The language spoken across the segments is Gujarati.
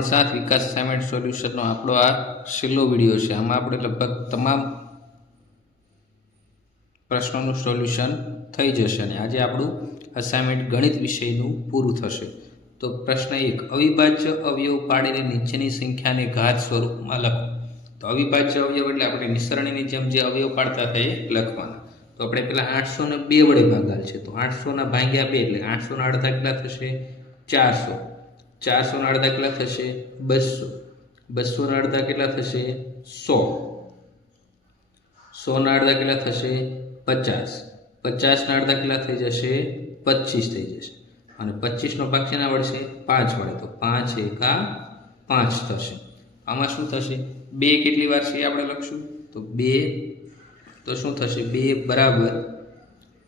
ધોરણ 7 વિકાસ અસાઇનમેન્ટ સોલ્યુશનનો આપણો આ છેલ્લો વિડીયો છે। આમાં આપણે લગભગ તમામ પ્રશ્નોનું સોલ્યુશન થઈ જશે અને આજે આપણું અસાઇનમેન્ટ ગણિત વિષયનું પૂરું થશે। તો પ્રશ્ન 1, અવિભાજ્ય અવયવ પાડીને નીચેની સંખ્યાને ઘાત સ્વરૂપમાં લખો। તો અવિભાજ્ય અવયવ એટલે આપણે નિસરણીની જેમ જે અવયવ પાડતા હતા એ લખવાના। તો આપણે પેલા 800 ને 2 વડે ભાગાલ છે, તો 800 ના ભાગ્યા 2 એટલે 800 ના અડધા કેટલા થશે? 400। 400 ના અડધા કેટલા થશે? 200। 200 ના અડધા કેટલા થશે? 100। 100 ના અડધા કેટલા થશે? 50। 50 ના અડધા કેટલા થઈ જશે? 25 થઈ જશે। અને 25 નો ભાગ શેના વડે છે? 5 વડે, તો 5 એકા 5 થશે। આમાં શું થશે? 2 કેટલી વાર છે આપણે લખશું, તો 2 તો શું થશે? 2 બરાબર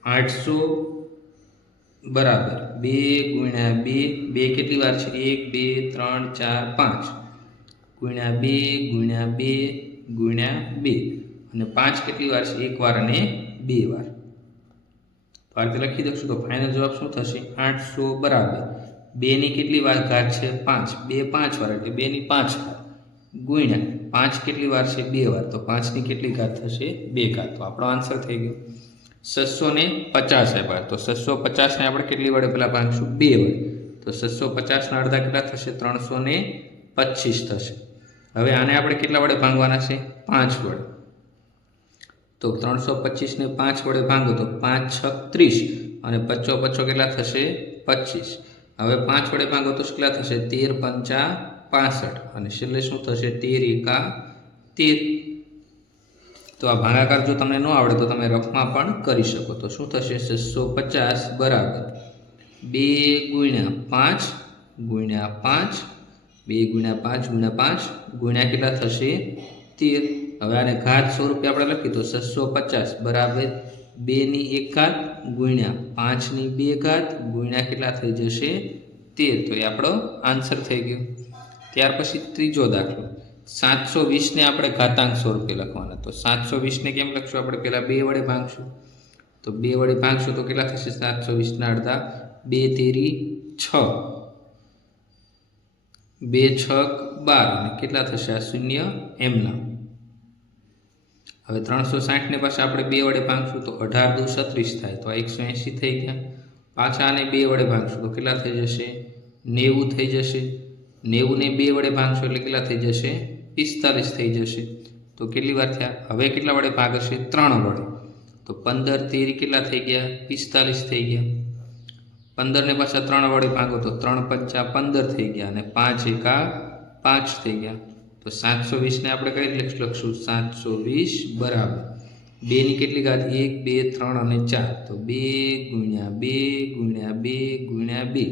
800 બરાબર 2 ગુણ્યા 2, 2 કેટલી વાર છે? 1 2 3 4 5 ગુણ્યા 2 ગુણ્યા 2 ગુણ્યા 2 અને 5 કેટલી વાર છે? 1 વાર અને 2 વાર। તો આ રીતે લખી દઈશું તો ફાઇનલ જવાબ શું થશે? 800 બરાબર 2 ની કેટલી વાર ઘાત છે? 5, 2 5 વાર એટલે 2 ની 5 ઘાત ગુણ્યા 5 કેટલી વાર છે? 2 વાર, તો 5 ની કેટલી ઘાત થશે? 2 ઘાત। તો આપણો આન્સર થઈ ગયો 650 આપ્યા, તો 650 ને આપણે કેટલી વડે પેલા ભાગશું? 2 વડે, તો 650 ના અડધા કેટલા થશે? 325 થશે। હવે આને આપણે કેટલા વડે ભાગવાના છે? 5 વડે, તો 325 ને 5 વડે ભાગો તો 5 6 30 અને 50 50 કેટલા થશે? 25। હવે 5 વડે ભાગો તો કેટલા થશે? 13 5 65 અને છેલ્લે શું થશે? 13 એકા 13। તો આ ભાગાકાર જો તમને ન આવડે તો તમે રફમાં પણ કરી શકો। તો શું થશે? 650 બરાબર 2 ગુણ્યા 5 ગુણ્યા 5, 2 ગુણ્યા 5 ગુણ્યા 5 ગુણ્યા કેટલા થશે? 13। હવે આને ઘાત સ્વરૂપે આપણે લખીએ તો 650 બરાબર 2 ની 1 ઘાત ગુણ્યા 5 ની 2 ઘાત ગુણ્યા કેટલા થઈ જશે? 13। તો એ આપણો આન્સર થઈ ગયો। ત્યાર પછી ત્રીજો દાખલો 720 ને આપણે ઘાતાંક સ્વરૂપે લખવાના। તો 720 ને કેમ લખશું? આપણે પહેલા 2 વડે ભાગશું, તો 2 વડે ભાગશું તો કેટલા થશે? 720 ના અડધા 2 તેરી 6, 2 6 12 અને કેટલા થશે? આ શૂન્ય એમના। હવે 360 ને પાછા આપણે 2 વડે ભાગશું તો 18 દુ 36 થાય, તો આ 180 થઈ ગયા। પાછા આને 2 વડે ભાગશું તો કેટલા થઈ જશે? 90 થઈ જશે। 90 ને 2 વડે ભાગશું એટલે કેટલા થઈ જશે? 45 થઈ જશે। તો કેટલી વાર થયા? હવે કેટલા વડે ભાગશે? 3 વડે, તો 15 13 કેટલા થઈ ગયા? 45 થઈ ગયા। 15 ને પાછા 3 વડે ભાગો તો 3 5 15 થઈ ગયા અને 5 એકા 5 થઈ ગયા। તો 720 ને આપણે કઈ રીતે લખશું? 720 બરાબર 2 ની કેટલી ઘાત? 1 2 3 અને 4, તો 2 ગુણ્યા 2 ગુણ્યા 2 ગુણ્યા 2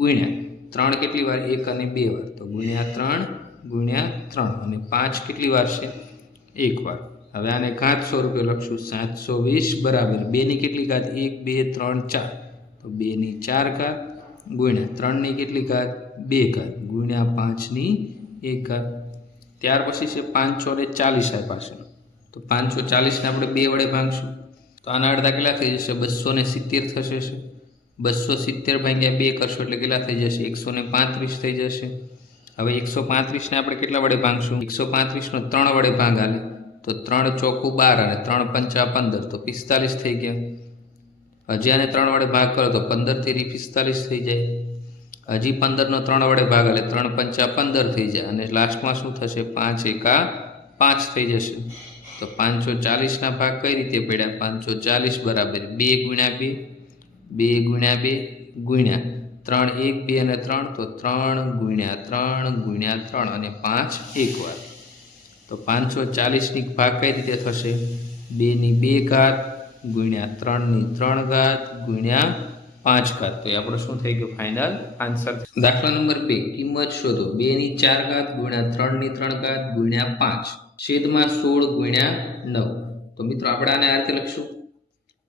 ગુણ્યા 3 કેટલી વાર? 1 અને 2 વાર, તો ગુણ્યા 3 ગુણ્યા 3 અને 5 કેટલી વાર છે? 1 વાર। હવે આને ઘાત સ્વરૂપે લખશું 720 બરાબર 2 ની કેટલી ઘાત? 1 2 3 4, તો 2 ની 4 ઘાત ગુણ્યા 3 ની કેટલી ઘાત? 2 ઘાત ગુણ્યા 5 ની 1 ઘાત। ત્યાર પછી છે 540 આપ્યા છે, તો 540 ને આપણે 2 વડે ભાગશું તો આના અડધા કેટલા થઈ જશે? 270 થશે। 270 ભાગ્યા 2 કરશો એટલે કેટલા થઈ જશે? 135 થઈ જશે। હવે 135 ને આપણે કેટલા વડે ભાગશું? 135 નો 3 વડે ભાગ આલે તો 3 ચોકું 12 અને 3 પંચા 15, તો 45 થઈ ગયા। હજી આને 3 વડે ભાગ કરો તો 15 તેરી 45 થઈ જાય। હજી 15 નો 3 વડે ભાગ આલે 3 પંચા 15 થઈ જાય અને લાસ્ટમાં શું થશે? 5 એકા 5 થઈ જશે। તો 540 ના ભાગ કઈ રીતે પડ્યા? 540 બરાબર 2 ગુણ્યા 2, 2 ગુણ્યા 2 ગુણ્યા 3 1 2 અને 3, તો 3 ગુણ્યા 3 ગુણ્યા 3 અને 5 1 વાર। તો 540 ની ભાગ કઈ રીતે થશે? 2 ની 2 ઘાત ગુણ્યા 3 ની 3 ઘાત ગુણ્યા 5 ઘાત। તો એ આપણો શું થઈ ગયો? Final answer. દાખલા નંબર 2, કિંમત શોધો 2 ની 4 ઘાત ગુણ્યા 3 ની 3 ઘાત ગુણ્યા 5 છેદમાં 16 ગુણ્યા 9। તો મિત્રો આપણે આને આ રીતે લખશું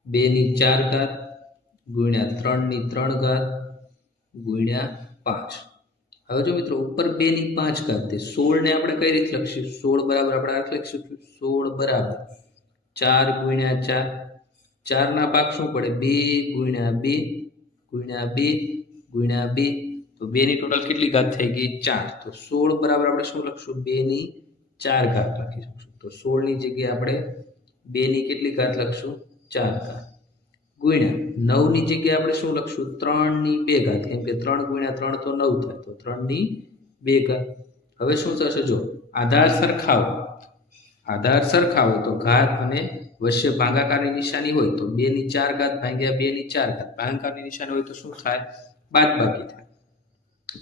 2 ની 4 ઘાત ગુણ્યા 3 ની 3 ઘાત ગુણ્યા 5। હવે જો મિત્રો ઉપર 2 ની 5 ઘાત તે 16 ને આપણે કઈ રીતે લખશું? 16 બરાબર આપણે આ રીતે લખશું 16 બરાબર 4 ગુણ્યા 4, 4 ના ભાગ શું પડે? 2 ગુણ્યા 2 ગુણ્યા 2 ગુણ્યા 2 તો 2 ની ટોટલ કેટલી ઘાત થઈ ગઈ 4. તો 16 બરાબર આપણે શું લખશું 2 ની 4 ઘાત લખી શકશું. તો 16 ની જગ્યાએ આપણે 2 ની કેટલી ઘાત લખશું 4 ઘાત ગુણ્યા 9 ની જગ્યાએ આપણે શું લખશું 3 ની 2 ઘાત, કેમ કે 3 ગુણ્યા 3 તો 9 થાય, તો 3 ની 2 ઘાત. હવે શું થશે જો આધાર સરખાવો તો ઘાત અને વચ્ચે ભાગાકારની નિશાની હોય તો 2 ની 4 ઘાત ભાગ્યા 2 ની 4 ઘાત, ભાગાકારની નિશાની હોય તો શું થાય બાદબાકી થાય.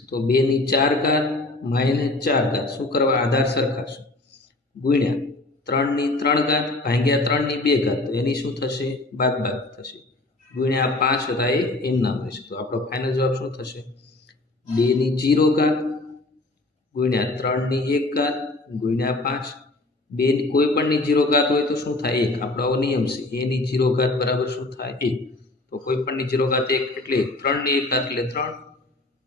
તો 2 ની 4 ઘાત માઇનસ 4 ઘાત શું કરવા આધાર સરખાશું ગુણ્યા 3 ની 3 ઘાત ભાગ્યા 3 ની 2 ઘાત, તો એની શું થશે બાદબાકી થશે ગુણ્યા 5 હતા એ એમનામ રહેશે. તો આપણો ફાઇનલ જવાબ શું થશે 2 ની 0 ઘાત ગુણ્યા 3 ની 1 ઘાત ગુણ્યા 5. 2 ની કોઈ પણ ની 0 ઘાત હોય તો શું થાય 1. આપણો નિયમ છે a ની 0 ઘાત બરાબર શું થાય 1. તો કોઈ પણ ની 0 ઘાત 1 એટલે 3 ની 1 ઘાત એટલે 3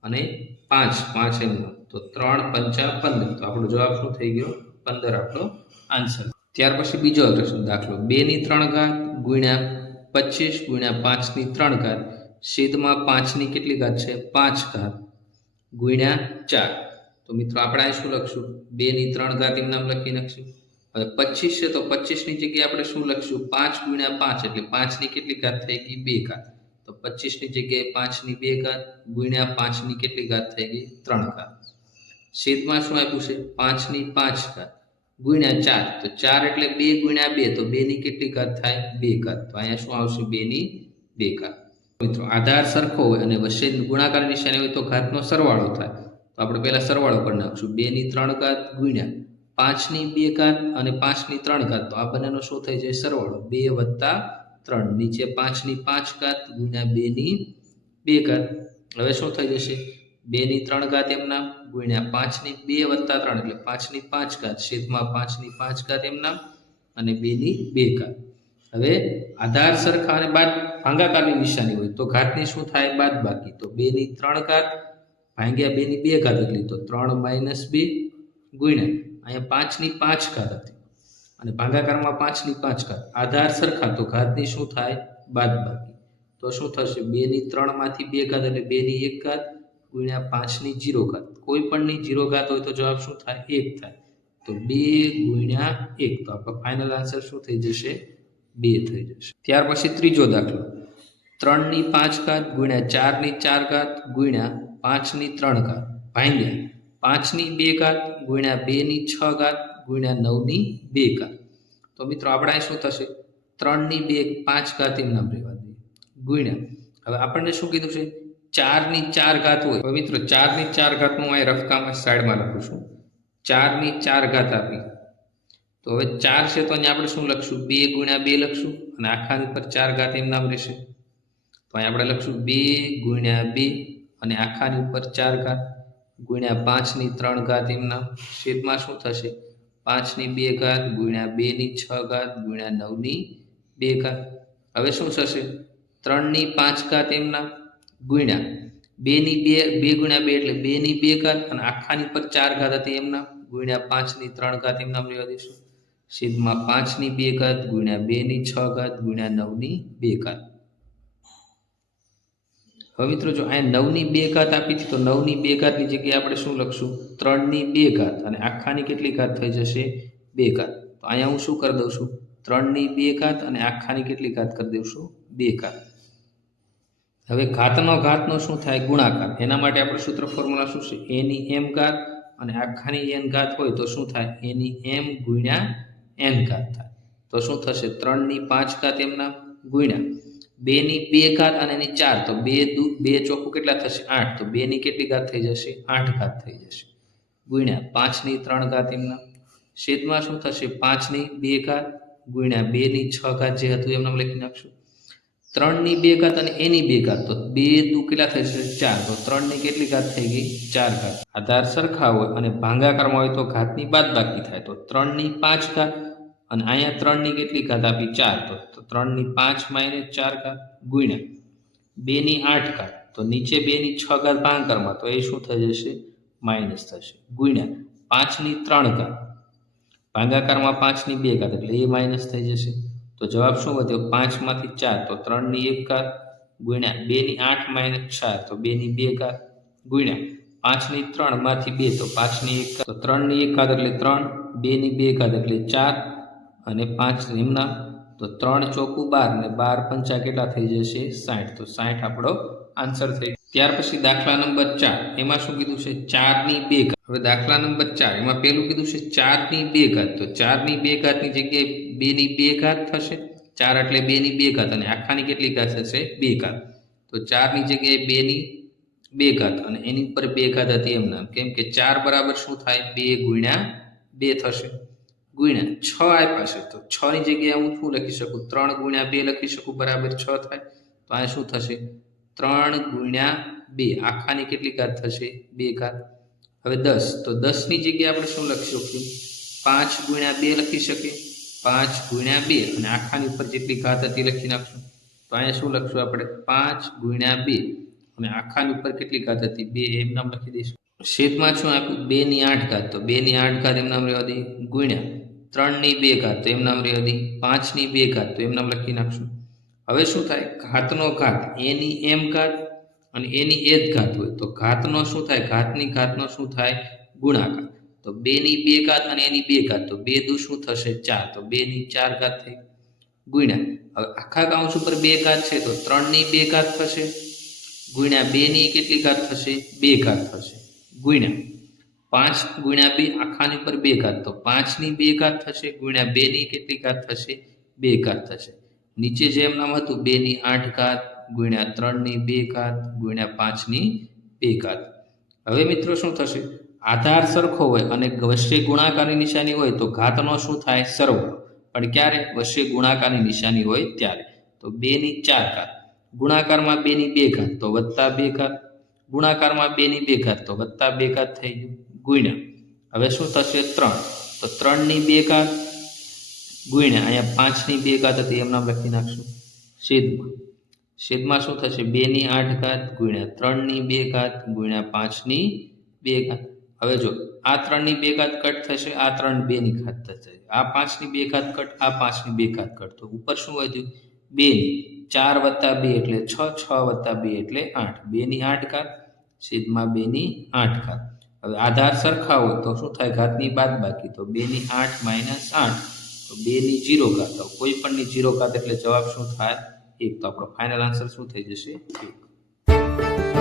અને 5 એમનો, તો 3 5 15. તો આપણો જવાબ શું થઈ ગયો 15 આપણો આન્સર. ત્યાર પછી બીજો દાખલો 2 ની 3 ઘાત ગુણ્યા 25 ગુણ્યા 5 ની 3 ઘાત છેદમાં 5 ની કેટલી ઘાત છે 5 ઘાત ગુણ્યા 4. તો મિત્રો આપણે અહીં શું લખશું 2 ની 3 ઘાત એમ નામ લખી નાખશું. હવે 25 છે તો 25 ની જગ્યાએ આપણે શું લખશું 5 ગુણ્યા 5 એટલે 5 ની કેટલી ઘાત થઈ ગઈ 2 ઘાત. તો 25 ની જગ્યાએ 5 ની 2 ઘાત ગુણ્યા 5 ની કેટલી ઘાત થઈ ગઈ 3 ઘાત. છેદમાં શું આપ્યું છે 5 ની 5 ઘાત ગુણ્યા 4. તો 4 એટલે 2 ગુણ્યા 2, તો 2 ની કેટલી ઘાત થાય 2 ઘાત. તો અહીંયા શું આવશે 2 ની 2 ઘાત. મિત્રો આધાર સરખો હોય અને વચ્ચે ગુણાકાર નિશાની હોય તો ઘાતનો સરવાળો થાય. તો આપણે પહેલા સરવાળો કરી નાખશું 2 ની 3 ઘાત ગુણ્યા 5 ની 2 ઘાત અને 5 ની 3 ઘાત. તો આ બંનેનો શું થઈ જાય સરવાળો 2 + 3 નીચે 5 ની 5 ઘાત ગુણ્યા 2 ની 2 ઘાત. હવે શું થઈ જશે 2 ની 3 ઘાત એમનામ ગુણ્યા 5 ની 2 + 3 એટલે 5 ની 5 ઘાત છેદમાં 5 ની 5 ઘાત એમનામ અને 2 ની 2 ઘાત. હવે આધાર સરખા અને ભાગાકારની નિશાની હોય તો ઘાતની શું થાય બાદબાકી. તો 2 ની 3 ઘાત ભાગ્યા 2 ની 2 ઘાત એટલે તો 3 - 2 ગુણ્યા અહીંયા 5 ની 5 ઘાત હતી અને ભાગાકારમાં 5 ની 5 ઘાત. આધાર સરખા તો ઘાતની શું થાય બાદબાકી. તો શું થશે 2 ની 3 માંથી 2 ઘાત એટલે 2 ની 1 ઘાત ગુણ્યા 5 ની 0 ઘાત. કોઈ પણ ની 0 ઘાત હોય તો જવાબ શું થાય 1 થાય. તો 2 ગુણ્યા 1. તો આપણો ફાઇનલ આન્સર શું થઈ જશે 2 થઈ જશે. ત્યાર પછી ત્રીજો દાખલો 3 ની 5 ઘાત ગુણ્યા 4 ની 4 ઘાત ગુણ્યા 5 ની 3 ઘાત ભાગ્યા 5 ની 2 ઘાત ગુણ્યા 2 ની 6 ઘાત ગુણ્યા 9 ની 2 ઘાત. તો મિત્રો આપણે અહીં શું થશે 3 ની 2 5 ઘાત એમ નામ રહેવા દઈએ ગુણ્યા હવે આપણને શું કીધું છે 4 ની 4 ઘાત હોય. હવે મિત્રો 4 ની 4 ઘાતનું અહીં રફકામ સાઈડમાં લખું છું 4 ની 4 ઘાત આપી. તો હવે 4 છે તો અહીંયા આપણે શું લખશું 2 ગુણ્યા 2 લખશું અને આખાની ઉપર 4 ઘાત એમ નામ રહેશે. તો અહીં આપણે લખશું 2 ગુણ્યા 2 અને આખાની ઉપર 4 ઘાત ગુણ્યા 5 ની 3 ઘાત એમ નામ છેદમાં શું થશે 5 ની 2 ઘાત ગુણ્યા 2 ની 6 ઘાત ગુણ્યા 9 ની 2 ઘાત. હવે શું થશે 3 ની 5 ઘાત એમ નામ ગુણ્યા 2 ની 2 ગુણ્યા 2 એટલે 2 ની 2 ઘાત અને આખાની પર 4 ઘાત હતી એમ નામ ગુણ્યા 5 ની 3 ઘાત એમ નામ લેવા દઈશું છેદમાં 5 ની 2 ઘાત ગુણ્યા 2 ની 6 ઘાત ગુણ્યા 9 ની 2 ઘાત. હવે મિત્રો જો અહીંયા 9 ની 2 ઘાત આપી હતી તો 9 ની 2 ઘાતની જગ્યાએ આપણે શું લખશું 3 ની 2 ઘાત અને આખાની કેટલી ઘાત થઈ જશે 2 ઘાત. તો અહીંયા હું શું કરી દઉં છું 3 ની 2 ઘાત અને આખાની કેટલી ઘાત કરી દઉં 2 ઘાત. હવે ઘાતનો શું થાય ગુણાકાર. એના માટે આપણે સૂત્ર ફોર્મ્યુલા શું છે a ની m ઘાત અને આખાની n ઘાત હોય તો શું થાય a ની m ગુણ્યા n ઘાત થાય. તો શું થશે 3 ની 5 ઘાત એમના ગુણ્યા 2 ની 2 ઘાત અને એની 4. તો 2 ચોખ્ખું કેટલા થશે 8. તો 2 ની કેટલી ઘાત થઈ જશે 8 ઘાત થઈ જશે ગુણ્યા 5 ની 3 ઘાત એમના છેદમાં શું થશે 5 ની 2 ઘાત ગુણ્યા 2 ની 6 ઘાત જે હતું એમને લખી નાખશું 3 ની 2 ઘાત અને એની 2 ઘાત. તો 2 દુ કેટલા થઈ જશે 4. તો 3 ની કેટલી ઘાત થઈ ગઈ 4 ઘાત. આધાર સરખા હોય અને ભાગાકારમાં હોય તો ઘાતની બાદબાકી થાય. તો 3 ની 5 ઘાત અને અહીંયા 3 ની કેટલી ઘાત આપી 4. તો 3 ની 5 - 4 ઘાત ગુણ્યા 2 ની 8 ઘાત. તો નીચે 2 ની 6 ઘાત ભાગાકારમાં તો એ શું થઈ જશે માઇનસ થશે ગુણ્યા 5 ની 3 ઘાત ભાગાકારમાં 5 ની 2 ઘાત એટલે એ માઇનસ થઈ જશે. તો જવાબ શું વધ્યો 5 માંથી 4. તો 3 ની 1 ઘાત ગુણ્યા 2 ની 8 - 4. તો 2 ની 2 ઘાત ગુણ્યા 5 ની 3 માંથી 2 તો 5 ની 1 તો 3 ની 1 ઘાત એટલે 3, 2 ની 2 ઘાત એટલે 4 અને 5 એમના તો 3 ચોકું 12 ને 12 પંચા કેટલા થઈ જશે 60 તો 60 આપણો આન્સર થઈ. ત્યાર પછી દાખલા નંબર 4 એમાં શું કીધું છે 4 ની 2 ઘાત. હવે દાખલા નંબર 4 એમાં પેલું કીધું છે 4 ની 2 ઘાત તો 4 ની 2 ઘાતની જગ્યાએ 2 ની 2 ઘાત થશે. 4 એટલે 2 ની 2 ઘાત અને આખાની કેટલી ઘાત થશે 2 ઘાત. તો 4 ની જગ્યાએ 2 ની 2 ઘાત અને એની ઉપર 2 ઘાત હતી એમના કેમ કે 4 બરાબર શું થાય 2 ગુણ્યા 2 થશે ગુણ્યા 6 આપ્યા છે તો 6 ની જગ્યાએ હું શું લખી શકું 3 ગુણ્યા 2 લખી શકું બરાબર 6 થાય તો આ શું થશે 3 ગુણ્યા 2 આખાની કેટલી ઘાત થશે 2 ઘાત. હવે 10 તો 10 ની જગ્યાએ આપણે શું લખી શકીએ 5 ગુણ્યા 2 લખી શકીએ 5 ગુણ્યા 2 અને આખાની ઉપર જેટલી ઘાત હતી લખી નાખશું તો અહીંયા શું લખશું આપણે 5 ગુણ્યા 2 અને આખાની ઉપર કેટલી ઘાત હતી 2 એમ નામ લખી દઈશું. છેદમાં શું આપ્યું 2 ની 8 ઘાત તો 2 ની 8 ઘાત એમ નામ રહેવા દઈએ ગુણ્યા 3 ની 2 ઘાત તો એમ નામ રહેવા દઈએ 5 ની 2 ઘાત તો એમ નામ લખી નાખશું. હવે શું થાય ઘાતનો ઘાત એની m ઘાત અને એની એ જ ઘાત હોય તો ઘાતનો શું થાય ઘાતની ઘાતનો શું થાય ગુણાકાર તો 2 ની 2 ઘાત અને એની 2 ઘાત તો 2 દુ શું થશે 4 તો 2 ની 4 ઘાત થઈ ગુણ્યા હવે આખા કાઉન્સ ઉપર 2 ઘાત છે તો 3 ની 2 ઘાત થશે ગુણ્યા 2 ની કેટલી ઘાત થશે 2 ઘાત થશે ગુણ્યા 5 ગુણ્યા 2 આખાની પર 2 ઘાત તો 5 ની 2 ઘાત થશે ગુણ્યા 2 ની કેટલી ઘાત થશે 2 ઘાત થશે. નીચે જેમ નામ હતું 2 ની 8 ઘાત ગુણ્યા 3 ની 2 ઘાત ગુણ્યા 5 ની 2 ઘાત. હવે મિત્રો શું થશે આધાર સરખો હોય અને વચ્ચે ગુણાકારની નિશાની હોય તો ઘાતનો શું થાય સરવાળો પણ ક્યારે વચ્ચે ગુણાકારની નિશાની હોય ત્યારે તો 2 ની 4 ઘાત ગુણાકારમાં 2 ની 2 ઘાત તો વત્તા 2 ઘાત ગુણાકારમાં 2 ની 2 ઘાત તો વત્તા 2 ઘાત થઈ ગયું ગુણ્યા હવે શું થશે 3 તો 3 ની 2 ઘાત ગુણ્યા અહીંયા 5 ની 2 ઘાત હતી એમ નામ લખી નાખશું છેદમાં શું થશે 2 ની 8 ઘાત ગુણ્યા 3 ની 2 ઘાત ગુણ્યા 5 ની 2 ઘાત. હવે જો આ 3 ની 2 ઘાત કટ થશે આ 3 2 ની ઘાત થશે આ 5 ની 2 ઘાત કટ આ 5 ની 2 ઘાત કટ તો ઉપર શું વધ્યું 2 ની 4 વત્તા 2 એટલે 6 6 વત્તા 2 એટલે 8 2 ની 8 ઘાત છેદમાં 2 ની 8 ઘાત. હવે આધાર સરખા હોય તો શું થાય ઘાતની બાદબાકી તો 2 ની 8 માઇનસ 8 તો 2 ની 0 ઘાત તો કોઈ પણ ની 0 ઘાત એટલે જવાબ શું થાય 1 તો આપણો ફાઇનલ આન્સર શું થઈ જશે 1.